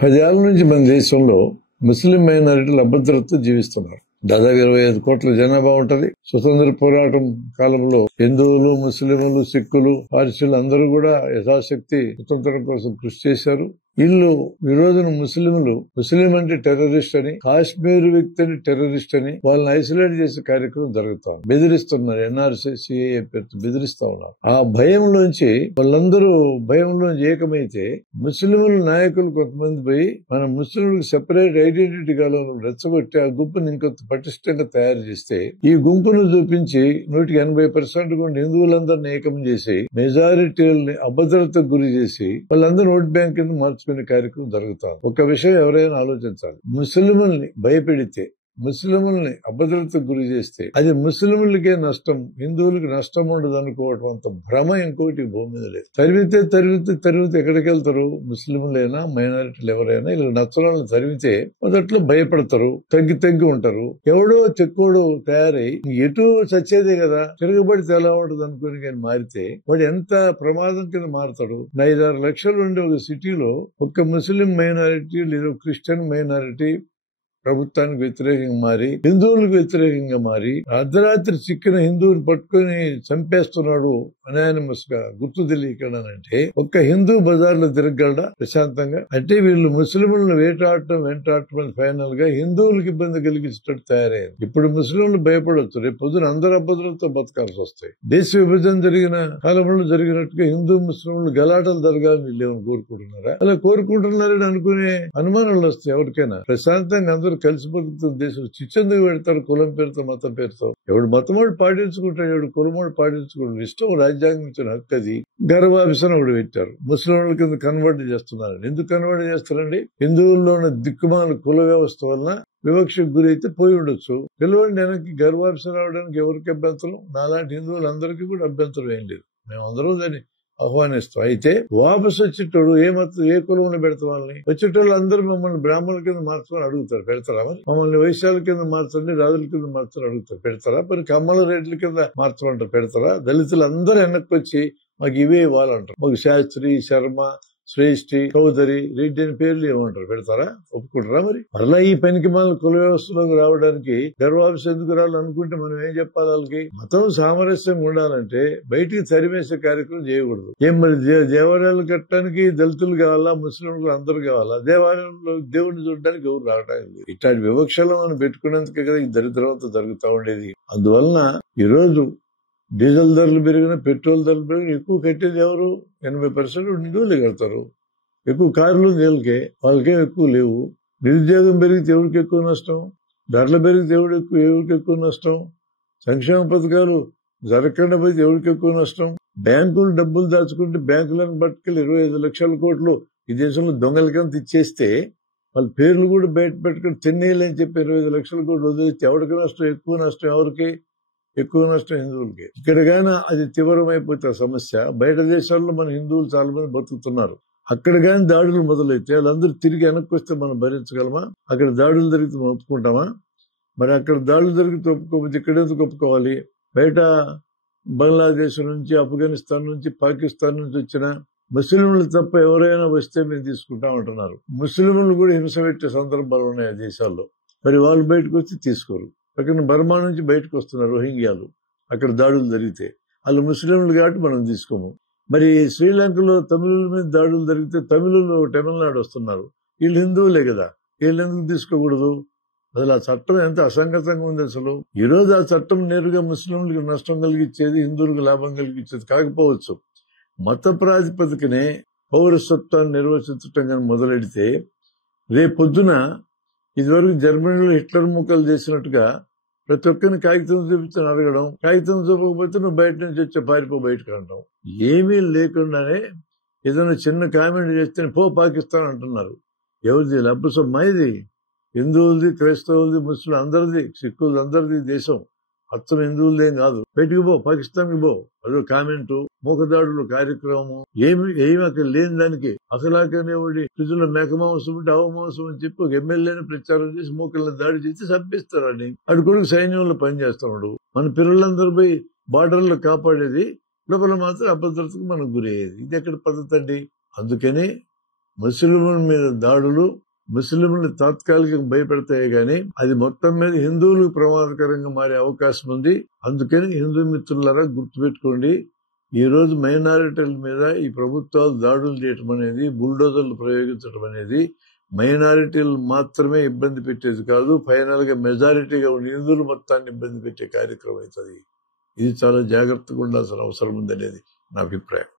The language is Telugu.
10 ఏళ్ల నుంచి మన దేశంలో ముస్లిం మైనారిటీలు అభద్రతతో జీవిస్తున్నారు. దాదాపు 25 కోట్ల జనాభా ఉంటది. స్వతంత్ర పోరాటం కాలంలో హిందువులు, ముస్లింలు, సిక్కులు, పార్సీలు అందరూ కూడా యథాశక్తి స్వతంత్రం కోసం కృషి చేశారు. వీళ్ళు ఈ రోజున ముస్లిం అంటే టెర్రరిస్ట్ అని, కాశ్మీర్ వ్యక్తిని టెర్రరిస్ట్ అని వాళ్ళని ఐసోలేట్ చేసే కార్యక్రమం జరుగుతాం. బెదిరిస్తున్నారు. ఎన్ఆర్సీ, సిఏఏ పేరుతో బెదిరిస్తా ఉన్నారు. ఆ భయంలోంచి వాళ్ళందరూ భయంలోంచి ఏకమైతే ముస్లింల నాయకులు కొంతమంది పోయి మన ముస్లింలకు సెపరేట్ ఐడెంటిటీ కావాలని రెచ్చగొట్టి ఆ గుంపుని ఇంకొంత పటిష్టంగా తయారు చేస్తే ఈ గుంపును చూపించి 180% కూడా హిందువులందరినీ ఏకం చేసి మెజారిటీలని అభద్రతకు గురి చేసి వాళ్ళందరూ ఓట్ బ్యాంక్ కింద మార్చుకునే కార్యక్రమం జరుగుతారు. ఒక విషయం ఎవరైనా ఆలోచించాలి. ముస్లింల్ని భయపెడితే, ముస్లింల్ని అభద్రతకు గురి చేస్తే అది ముస్లింలకే నష్టం, హిందువులకు నష్టం ఉండదు అనుకోవటం అంత భ్రమ ఇంకోటి భూమి మీద లేదు. తరిమితే ఎక్కడికి వెళ్తారు? ముస్లింలైనా మైనారిటీలు ఎవరైనా ఇలా నచ్చరాలను తరిమితే మొదట్లో భయపడతారు, తగ్గి ఉంటారు. ఎవడో చెక్కోడు తయారై ఎటు చచ్చేదే కదా, తిరగబడితే ఎలా ఉంటుంది అనుకుని కానీ మారితే వాడు ఎంత ప్రమాదం కింద మారుతాడు. 5-6 లక్షలు ఉండే ఒక సిటీలో ఒక్క ముస్లిం మైనారిటీ లేదా క్రిస్టియన్ మైనారిటీ ప్రభుత్వానికి వ్యతిరేకంగా మారి, హిందువులకు వ్యతిరేకంగా మారి, అర్ధరాత్రి చిక్కిన హిందువులు పట్టుకుని చంపేస్తున్నాడు అనానిమస్ గా, గుర్తు తెలియకనంటే ఒక్క హిందూ బజార్లో తిరగలడా ప్రశాంతంగా? అంటే వీళ్ళు ముస్లింలను వెంటాడటం ఫైనల్ గా హిందువులకు ఇబ్బంది కలిగించేటట్టు తయారయ్యారు. ఇప్పుడు ముస్లింలు భయపడవచ్చు, రేపు పొద్దున అందరు అభద్రతతో బతకాల్సి వస్తాయి. దేశ విభజన జరిగిన కాలంలో జరిగినట్టుగా హిందూ ముస్లింలు గలాటలు జరగాలని వీళ్ళు ఏమైనా కోరుకుంటున్నారా? అలా కోరుకుంటున్నారని అనుకునే అనుమానాలు వస్తాయి ఎవరికైనా. ప్రశాంతంగా అందరూ కలిసి బతుకుతున్న దేశం చిచ్చెందుకు పెడతారు? కులం పేరుతో, మతం పేరుతో. ఎవడు మతమోడు పాటించుకుంటాడు, ఎవడు కులమోడు పాటించుకుంటాడు. ఇష్టం, రాజ్యాంగం ఇచ్చిన హక్కు అది. గర్వాభిసరం ఒకటి పెట్టారు. ముస్లింల కింద కన్వర్ట్ చేస్తున్నారు. ఎందుకు కన్వర్ట్ చేస్తారండి? హిందువుల్లో ఉన్న దిక్కుమాల కుల వ్యవస్థ వలన వివక్షకు గురైతే పోయి ఉండొచ్చు. పిలవండి వెనక్కి. గర్వాభిసరం రావడానికి ఎవరికి అభ్యంతరం? నాలాంటి హిందువులందరికీ కూడా అభ్యంతరం ఏం లేదు. మేమందరూ దాన్ని ఆహ్వానిస్తాం. అయితే వాపసు వచ్చేటోడు ఏ కులంలో పెడతాం వాళ్ళని? వచ్చేటోళ్ళు అందరూ మమ్మల్ని బ్రాహ్మణుల కింద మార్చమని అడుగుతారు. పెడతారా? మరి మమ్మల్ని వైశ్యాల కింద మార్చండి, రాజుల కింద మార్చని అడుగుతారు. పెడతారా? మరి కమ్మల రెడ్ల కింద మార్చమంటారు. పెడతారా? దళితులు అందరూ వెనక్కి వచ్చి మాకు ఇవే ఇవ్వాలంటారు. మాకు శాస్త్రి, శర్మ, శ్రేష్ఠి, చౌదరి, రెడ్డి అని పేర్లు ఏమంటారు. పెడతారా? ఒప్పుకుంటారా? మరి మరలా ఈ పనికి మన కుల వ్యవస్థలోకి రావడానికి గర్వాభిషం ఎందుకు రావాలనుకుంటే మనం ఏం చెప్పాలి వాళ్ళకి? మతం సామరస్యంగా ఉండాలంటే బయటికి తరిమేసే కార్యక్రమం చేయకూడదు. ఏం మరి దేవాలయాలు కట్టడానికి దళితులు కావాలా, ముస్లింలు అందరూ కావాలా? దేవాలయంలో దేవుడిని చూడడానికి ఎవరు రావడానికి లేదు. ఇట్లాంటి వివక్షలు మనం పెట్టుకునేందుకే కదా ఈ దరిద్రం అంతా జరుగుతూ ఉండేది. అందువలన ఈరోజు డీజిల్ ధరలు పెరిగిన, పెట్రోల్ ధరలు పెరిగిన, ఎక్కువ కట్టేది ఎవరు? 80% హిందువులే కడతారు. ఎక్కువ కార్లు నీళ్ళకే, వాళ్ళకేం ఎక్కువ లేవు. నిరుద్యోగం పెరిగితే ఎవరికి ఎక్కువ నష్టం? ధరలు పెరిగితే ఎవరికి ఎక్కువ నష్టం? సంక్షేమ పథకాలు జరగకుండా పోతే ఎవరికి ఎక్కువ నష్టం? బ్యాంకులు డబ్బులు దాచుకుంటే బ్యాంకులను పట్టుకెళ్ళి 25 లక్షల కోట్లు ఈ దేశంలో దొంగలకంత ఇచ్చేస్తే వాళ్ళ పేర్లు కూడా బయట పెట్టుకుని తిన్నేయాలని చెప్పి 25 లక్షల కోట్లు వదిలేస్తే ఎవరికి నష్టం? ఎక్కువ నష్టం ఎవరికి? ఎక్కువ నష్టం హిందువులకి. ఇక్కడ గానీ అది తీవ్రమైపోతే సమస్య. బయట దేశాల్లో మన హిందువులు చాలా మంది బతుకుతున్నారు. అక్కడ గానీ దాడులు మొదలైతే వాళ్ళందరూ తిరిగి వెనక్కి వస్తే మనం భరించగలమా? అక్కడ దాడులు జరిగితే మనం ఒప్పుకుంటామా? మరి అక్కడ దాడులు జరిగితే ఒప్పుకోకపోతే ఇక్కడ ఎందుకు ఒప్పుకోవాలి? బయట బంగ్లాదేశ్ నుంచి, ఆఫ్ఘనిస్తాన్ నుంచి, పాకిస్తాన్ నుంచి వచ్చిన ముస్లింలు తప్ప ఎవరైనా వస్తే మేము తీసుకుంటాం అంటున్నారు. ముస్లింలు కూడా హింస పెట్టే సందర్భాలు ఉన్నాయి ఆ దేశాల్లో. మరి వాళ్ళు బయటకు వచ్చి తీసుకోరు. అక్కడ బర్మా నుంచి బయటకు వస్తున్నారు రోహింగ్యాలు. అక్కడ దాడులు జరిగితే వాళ్ళు ముస్లింలు కాబట్టి మనం తీసుకోము. మరి శ్రీలంకలో తమిళుల మీద దాడులు జరిగితే తమిళులు తమిళనాడు వస్తున్నారు. వీళ్ళు హిందువులే కదా, వీళ్ళు ఎందుకు తీసుకోకూడదు? అసలు ఆ చట్టం ఎంత అసంగతంగా ఉంది. అసలు ఈ రోజు ఆ చట్టం నేరుగా ముస్లింలకు నష్టం కలిగించేది, హిందువులకు లాభం కలిగించేది కాకపోవచ్చు. మత ప్రాతిపదికనే పౌరసత్వాన్ని నిర్వచించటం కానీ మొదలెడితే రేపొద్దున ఇదివరకు జర్మనీలో హిట్లర్ ముక్కలు చేసినట్టుగా ప్రతి ఒక్కరిని కాగితం చూపించని అడగడం, కాగితం చూపకపోతే నువ్వు బయట నుంచి వచ్చే పారిపో బయటకు అంటాం. ఏమీ లేకుండానే ఏదైనా చిన్న కామెంట్ చేస్తే పో పాకిస్తాన్ అంటున్నారు. ఎవరిది లబ్బసం? మాది హిందువులది, క్రైస్తవులది, ముస్లిం అందరిది, సిక్కులది అందరిది దేశం. అచ్చం హిందువులదేం కాదు. బయటికి పో, పాకిస్తాన్కి పో. అదో కామెంటు, మూకదాడులు కార్యక్రమం. ఏమి అక్కడ లేని దానికి అసలాకనేవాడి ఫ్రిడ్జ్లో మేకమాంసం ఉంటే అవమాంసం అని చెప్పి ఒక ఎమ్మెల్యేని ప్రచారం చేసి మూకల్ని దాడి చేసి చంపిస్తారని అటు కొడుకు సైన్యంలో పనిచేస్తున్నాడు. మన పిల్లలందరూ పోయి బార్డర్లో కాపాడేది, లోపల మాత్రం అభద్రతకు మనకు గురయ్యేది. ఇది ఎక్కడ పద్ధతి అండి? అందుకని ముస్లింల మీద దాడులు ముస్లింలు తాత్కాలికంగా భయపెడతాయి గాని అది మొత్తం మీద హిందువులకు ప్రమాదకరంగా మారే అవకాశం ఉంది. అందుకని హిందూ మిత్రులారా గుర్తుపెట్టుకోండి, ఈ రోజు మైనారిటీల మీద ఈ ప్రభుత్వాలు దాడులు చేయటం అనేది, బుల్డోజర్లు ప్రయోగించడం అనేది మైనారిటీలు మాత్రమే ఇబ్బంది పెట్టేది కాదు, ఫైనల్ గా మెజారిటీగా ఉన్న హిందువులు మొత్తాన్ని ఇబ్బంది పెట్టే కార్యక్రమం అవుతుంది. ఇది చాలా జాగ్రత్తగా ఉండాల్సిన అవసరం ఉందనేది నా అభిప్రాయం.